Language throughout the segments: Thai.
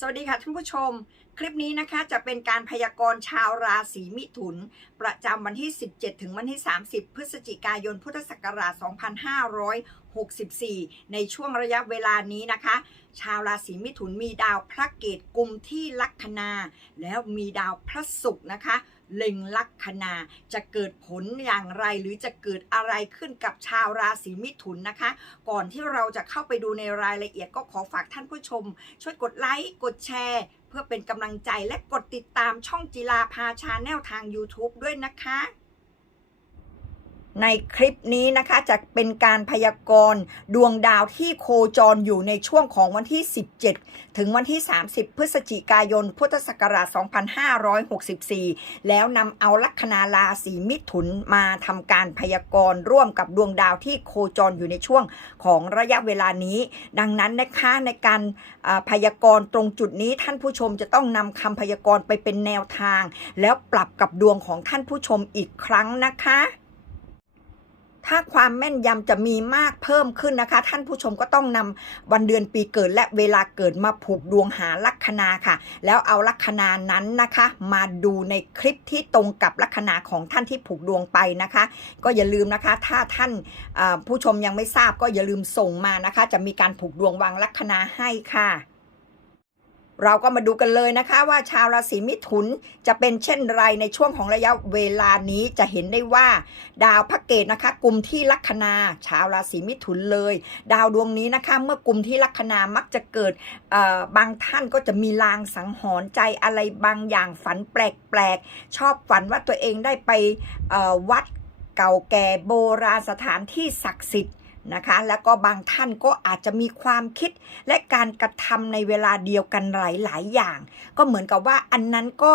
สวัสดีค่ะท่านผู้ชม คลิปนี้นะคะจะเป็นการพยากรณ์ชาวราศีมิถุน ประจำวันที่ 17 ถึงวันที่ 30 พฤศจิกายน พุทธศักราช 2564 ในช่วงระยะเวลานี้นะคะ ชาวราศีมิถุนมีดาวพระเกตกุมที่ลัคนา แล้วมีดาวพระศุกร์นะคะ เล็งลัคนาจะเกิดผลอย่างไรหรือจะเกิดอะไรขึ้นกับชาวราศีมิถุนนะคะ ก่อนที่เราจะเข้าไปดูในรายละเอียดก็ขอฝากท่านผู้ชม ช่วยกดไลค์กดแชร์เพื่อเป็นกำลังใจและกดติดตามช่องจิลาพาชาแนลทาง YouTube ด้วยนะคะ ในคลิปนี้นะคะจะเป็นการพยากรณ์ดวงดาวที่โคจรอยู่ในช่วงของวันที่ 17 ถึงวันที่ 30 พฤศจิกายน พุทธศักราช 2564 แล้วนำเอาลัคนาราศีมิถุนมาทำการพยากรณ์ร่วมกับดวงดาวที่โคจรอยู่ในช่วงของระยะเวลานี้ ดังนั้นนะคะในการพยากรณ์ตรงจุดนี้ท่านผู้ชมจะต้องนำคำพยากรณ์ไปเป็นแนวทาง แล้วปรับกับดวงของท่านผู้ชมอีกครั้งนะคะ ถ้าความแม่นยำจะมีมากเพิ่มขึ้นนะคะ ท่านผู้ชมก็ต้องนำวันเดือนปีเกิดและเวลาเกิดมาผูกดวงหาลัคนาค่ะ แล้วเอาลัคนานั้นนะคะ มาดูในคลิปที่ตรงกับลัคนาของท่านที่ผูกดวงไปนะคะ ก็อย่าลืมนะคะ ถ้าท่านผู้ชมยังไม่ทราบก็อย่าลืมส่งมานะคะ จะมีการผูกดวงวางลัคนาให้ค่ะ เราก็มาดูกันเลยนะคะว่าชาวราศีมิถุนจะเป็นเช่นไรในช่วงของระยะเวลานี้จะเห็นได้ว่า ดาวพระเกตนะคะกลุ่มที่ลัคนาชาวราศีมิถุนเลย ดาวดวงนี้นะคะเมื่อกลุ่มที่ลัคนามักจะเกิดบางท่านก็จะมีลางสังหรณ์ใจอะไรบางอย่างฝันแปลกๆ ชอบฝันว่าตัวเองได้ไปวัดเก่าแก่โบราณสถานที่ศักดิ์สิทธิ์ นะคะ แล้วก็บางท่านก็อาจจะมีความคิดและการกระทำในเวลาเดียวกันหลายๆอย่าง ก็เหมือนกับว่าอันนั้นก็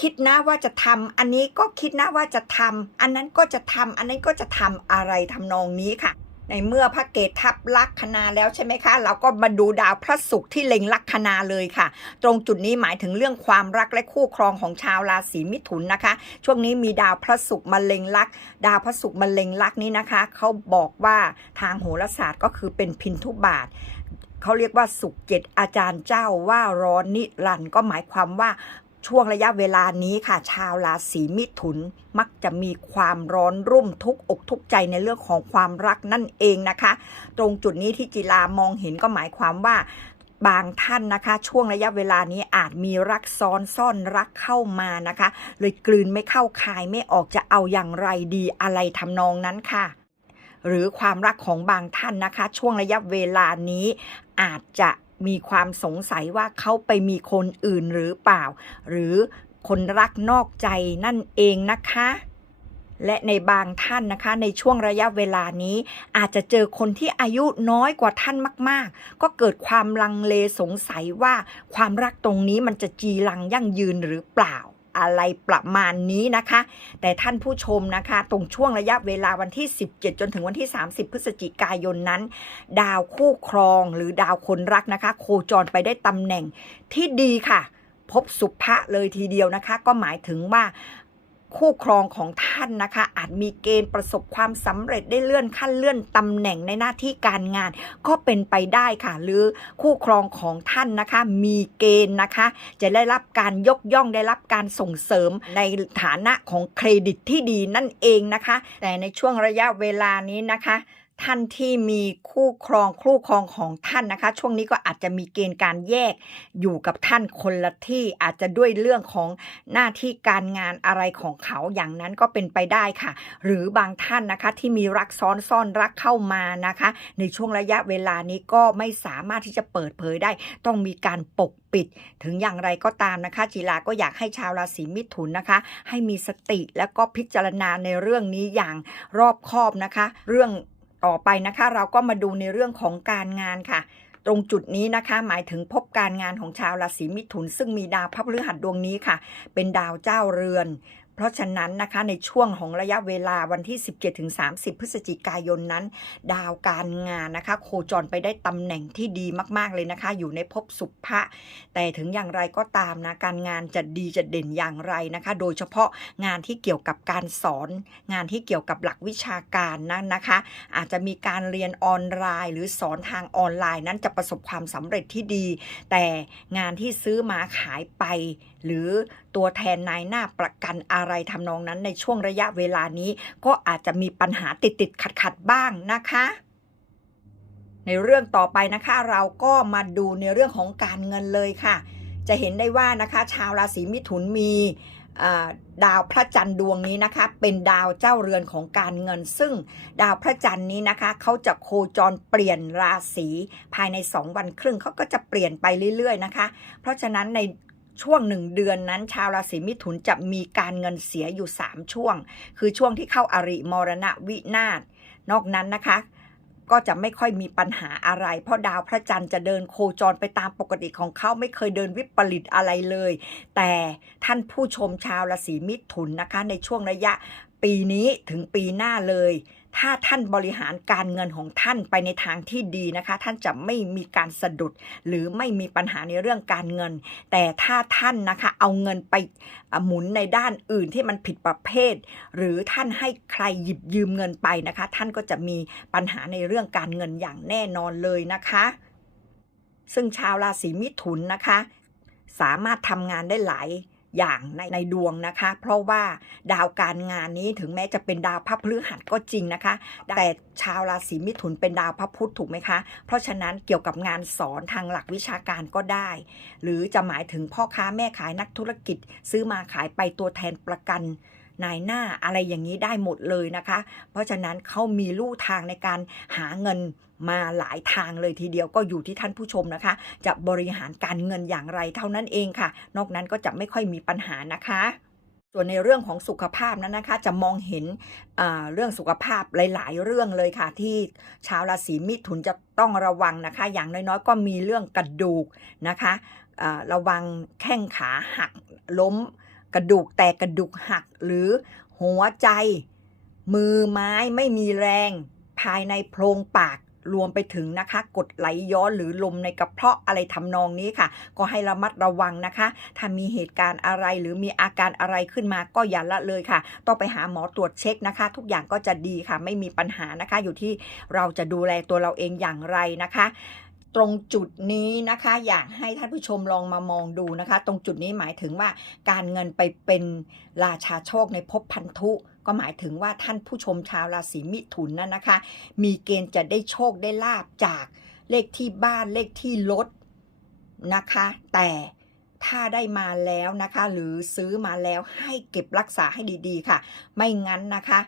คิดนะว่าจะทำอันนี้ก็คิดนะว่าจะทำอันนั้นก็จะทำอันนั้นก็จะทำอะไรทำนองนี้ค่ะ ในเมื่อพระเกตทับลัคนาแล้วใช่ไหมคะ เราก็มาดูดาวพระศุกร์ที่เล็งลัคนาเลยค่ะ ตรงจุดนี้หมายถึงเรื่องความรักและคู่ครองของชาวราศีมิถุนนะคะ ช่วงนี้มีดาวพระศุกร์มาเล็งลัก ดาวพระศุกร์มาเล็งลักนี้นะคะ เขาบอกว่าทางโหราศาสตร์ก็คือเป็นพินทุบาทเขาเรียกว่าสุกเจ็ดอาจารย์เจ้าว่าร้อนนิรันก็หมายความว่า ช่วงระยะเวลานี้ค่ะ ชาวราศีมิถุนมักจะมีความร้อนรุ่มทุกอกทุกใจในเรื่องของความรักนั่นเองนะคะ ตรงจุดนี้ที่จิลามองเห็นก็หมายความว่าบางท่านนะคะ ช่วงระยะเวลานี้อาจมีรักซ้อนซ่อนรักเข้ามานะคะ เลยกลืนไม่เข้าคายไม่ออกจะเอาอย่างไรดีอะไรทำนองนั้นค่ะ หรือความรักของบางท่านนะคะ ช่วงระยะเวลานี้อาจจะ มีความสงสัยว่าเขาไปมีคนอื่นหรือเปล่า หรือคนรักนอกใจนั่นเองนะคะ และในบางท่านนะคะ ในช่วงระยะเวลานี้ อาจจะเจอคนที่อายุน้อยกว่าท่านมาก ๆ ก็เกิดความลังเลสงสัยว่าความรักตรงนี้มันจะจีรังยั่งยืนหรือเปล่า อะไรประมาณนี้นะคะ แต่ท่านผู้ชมนะคะ ตรงช่วงระยะเวลาวันที่ 17 จนถึงวันที่ 30 พฤศจิกายนนั้น ดาวคู่ครองหรือดาวคนรักนะคะ โคจรไปได้ตำแหน่งที่ดีค่ะ พบสุภะเลยทีเดียวนะคะ ก็หมายถึงว่า คู่ครองของท่านนะคะ อาจมีเกณฑ์ประสบความสำเร็จได้เลื่อนขั้นเลื่อนตำแหน่งในหน้าที่การงาน ก็เป็นไปได้ค่ะ หรือคู่ครองของท่านนะคะ มีเกณฑ์นะคะ จะได้รับการยกย่องได้รับการส่งเสริมในฐานะของเครดิตที่ดีนั่นเองนะคะ แต่ในช่วงระยะเวลานี้นะคะ ท่านที่มีคู่ครองคู่ครองของท่านนะคะ ช่วงนี้ก็อาจจะมีเกณฑ์การแยกอยู่กับท่านคนละที่อาจจะด้วยเรื่องของหน้าที่การงานอะไรของเขาอย่างนั้นก็เป็นไปได้ค่ะ หรือบางท่านนะคะที่มีรักซ้อนซ่อนรักเข้ามานะคะ ในช่วงระยะเวลานี้ก็ไม่สามารถที่จะเปิดเผยได้ ต้องมีการปกปิด ถึงอย่างไรก็ตามนะคะ จีลาก็อยากให้ชาวราศีมิถุนนะคะ ให้มีสติแล้วก็พิจารณาในเรื่องนี้อย่างรอบคอบนะคะ เรื่อง ต่อไปนะคะ เราก็มาดูในเรื่องของการงานค่ะ ตรงจุดนี้นะคะ หมายถึงพบการงานของชาวราศีมิถุน ซึ่งมีดาวพระพฤหัสดวงนี้ค่ะ เป็นดาวเจ้าเรือน เพราะฉะนั้นนะคะในช่วงของระยะเวลาวันที่ 17-30 พฤศจิกายนนั้น ดาวการงานนะคะ โคจรไปได้ตำแหน่งที่ดีมาก ๆ เลยนะคะ อยู่ในภพสุภะแต่ถึงอย่างไรก็ตามนะการงานจะดีจะเด่นอย่างไรนะคะ โดยเฉพาะงานที่เกี่ยวกับการสอน งานที่เกี่ยวกับหลักวิชาการนั้นนะคะ อาจจะมีการเรียนออนไลน์ หรือสอนทางออนไลน์นั้นจะประสบความสำเร็จที่ดี แต่งานที่ซื้อมาขายไป หรือตัวแทนนายหน้าประกันอะไรทำนองนั้นในช่วงระยะเวลานี้ ก็อาจจะมีปัญหาติดติดขัดขัดบ้างนะคะ ในเรื่องต่อไปนะคะเราก็มาดูในเรื่องของการเงินเลยค่ะ จะเห็นได้ว่านะคะ ชาวราศีมิถุนมีดาวพระจันทร์ดวงนี้นะคะ เป็นดาวเจ้าเรือนของการเงิน ซึ่งดาวพระจันทร์นี้นะคะเขาจะโคจรเปลี่ยนราศีภายใน 2 วันครึ่งเขาก็จะเปลี่ยนไปเรื่อยๆนะคะ เพราะฉะนั้นใน ช่วงหนึ่งเดือนนั้นชาวราศีมิถุนจะมีการเงินเสียอยู่ 3 ช่วง คือช่วงที่เข้าอาริมรณะวินาศนอกนั้นนะคะ ก็จะไม่ค่อยมีปัญหาอะไร เพราะดาวพระจันทร์จะเดินโคจรไปตามปกติของเขาไม่เคยเดินวิปริตอะไรเลย แต่ท่านผู้ชมชาวราศีมิถุนนะคะ ในช่วงระยะปีนี้ถึงปีหน้าเลย ถ้าท่านบริหารการเงินของท่านไปในทางที่ดีนะคะ ท่านจะไม่มีการสะดุด หรือไม่มีปัญหาในเรื่องการเงิน แต่ถ้าท่านนะคะเอาเงินไปหมุนในด้านอื่นที่มันผิดประเภท หรือท่านให้ใครหยิบยืมเงินไปนะคะ ท่านก็จะมีปัญหาในเรื่องการเงินอย่างแน่นอนเลยนะคะ ซึ่งชาวราศีมิถุนนะคะ สามารถทำงานได้หลาย อย่างในในดวงนะคะ เพราะว่าดาวการงานนี้ถึงแม้จะเป็นดาวพระพฤหัสก็จริงนะคะ แต่ชาวราศีมิถุนเป็นดาวพระพุธถูกไหมคะ เพราะฉะนั้นเกี่ยวกับงานสอนทางหลักวิชาการก็ได้ หรือจะหมายถึงพ่อค้าแม่ขายนักธุรกิจ ซื้อมาขายไปตัวแทนประกัน นายหน้าอะไรอย่างนี้ได้หมดเลยนะคะ เพราะฉะนั้นเขามีลู่ทางในการหาเงินมาหลายทางเลยทีเดียวก็อยู่ที่ท่านผู้ชมนะคะ จะบริหารการเงินอย่างไรเท่านั้นเองค่ะ นอกนั้นก็จะไม่ค่อยมีปัญหานะคะส่วนในเรื่องของสุขภาพนั้นนะคะ จะมองเห็นเรื่องสุขภาพหลาย ๆ เรื่องเลยค่ะ ที่ชาวราศีมิถุนจะต้องระวังนะคะ อย่างน้อย ๆ ก็มีเรื่องกระดูกนะคะระวังแข้งขาหักล้ม กระดูกแตกกระดูกหักหรือหัวใจ มือไม้ไม่มีแรง ภายในโพรงปากรวมไปถึงนะคะกดไหลย้อนหรือลมในกระเพาะอะไรทำนองนี้ค่ะ ก็ให้ระมัดระวังนะคะ ถ้ามีเหตุการณ์อะไรหรือมีอาการอะไรขึ้นมาก็อย่าละเลยค่ะ ต้องไปหาหมอตรวจเช็คนะคะ ทุกอย่างก็จะดีค่ะ ไม่มีปัญหานะคะ อยู่ที่เราจะดูแลตัวเราเองอย่างไรนะคะ ตรงจุดนี้นะคะอยากให้ท่านผู้ชมลองมามองดูนะคะ ตรงจุดนี้หมายถึงว่าการเงินไปเป็นราชาโชคในภพพันธุก็หมายถึงว่าท่านผู้ชมชาวราศีมิถุนนั่นนะคะ มีเกณฑ์จะได้โชคได้ลาบจากเลขที่บ้านเลขที่รถนะคะ แต่ถ้าได้มาแล้วนะคะ หรือซื้อมาแล้วให้เก็บรักษาให้ดีๆค่ะ ไม่งั้นนะคะ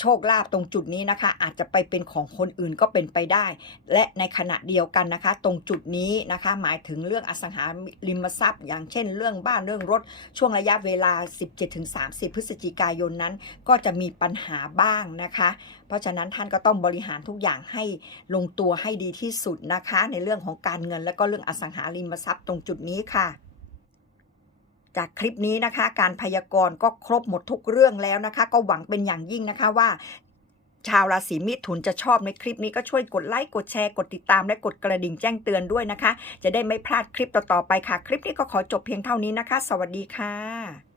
โชคลาภตรงจุดนี้นะคะ อาจจะไปเป็นของคนอื่นก็เป็นไปได้ และในขณะเดียวกันนะคะ ตรงจุดนี้นะคะ หมายถึงเรื่องอสังหาริมทรัพย์ อย่างเช่น เรื่องบ้านเรื่องรถช่วงระยะเวลา 17-30 พฤศจิกายนนั้น ก็จะมีปัญหาบ้างนะคะ เพราะฉะนั้นท่านก็ต้องบริหารทุกอย่างให้ลงตัวให้ดีที่สุดนะคะ ในเรื่องของการเงินและก็เรื่องอสังหาริมทรัพย์ตรงจุดนี้ค่ะ จากคลิปนี้นะคะ การพยากรณ์ก็ครบหมดทุกเรื่องแล้วนะคะ ก็หวังเป็นอย่างยิ่งนะคะว่าชาวราศีมิถุนจะชอบในคลิปนี้ก็ช่วยกดไลค์กดแชร์กดติดตามและกดกระดิ่งแจ้งเตือนด้วยนะคะ จะได้ไม่พลาดคลิปต่อๆไปค่ะ คลิปนี้ก็ขอจบเพียงเท่านี้นะคะ สวัสดีค่ะ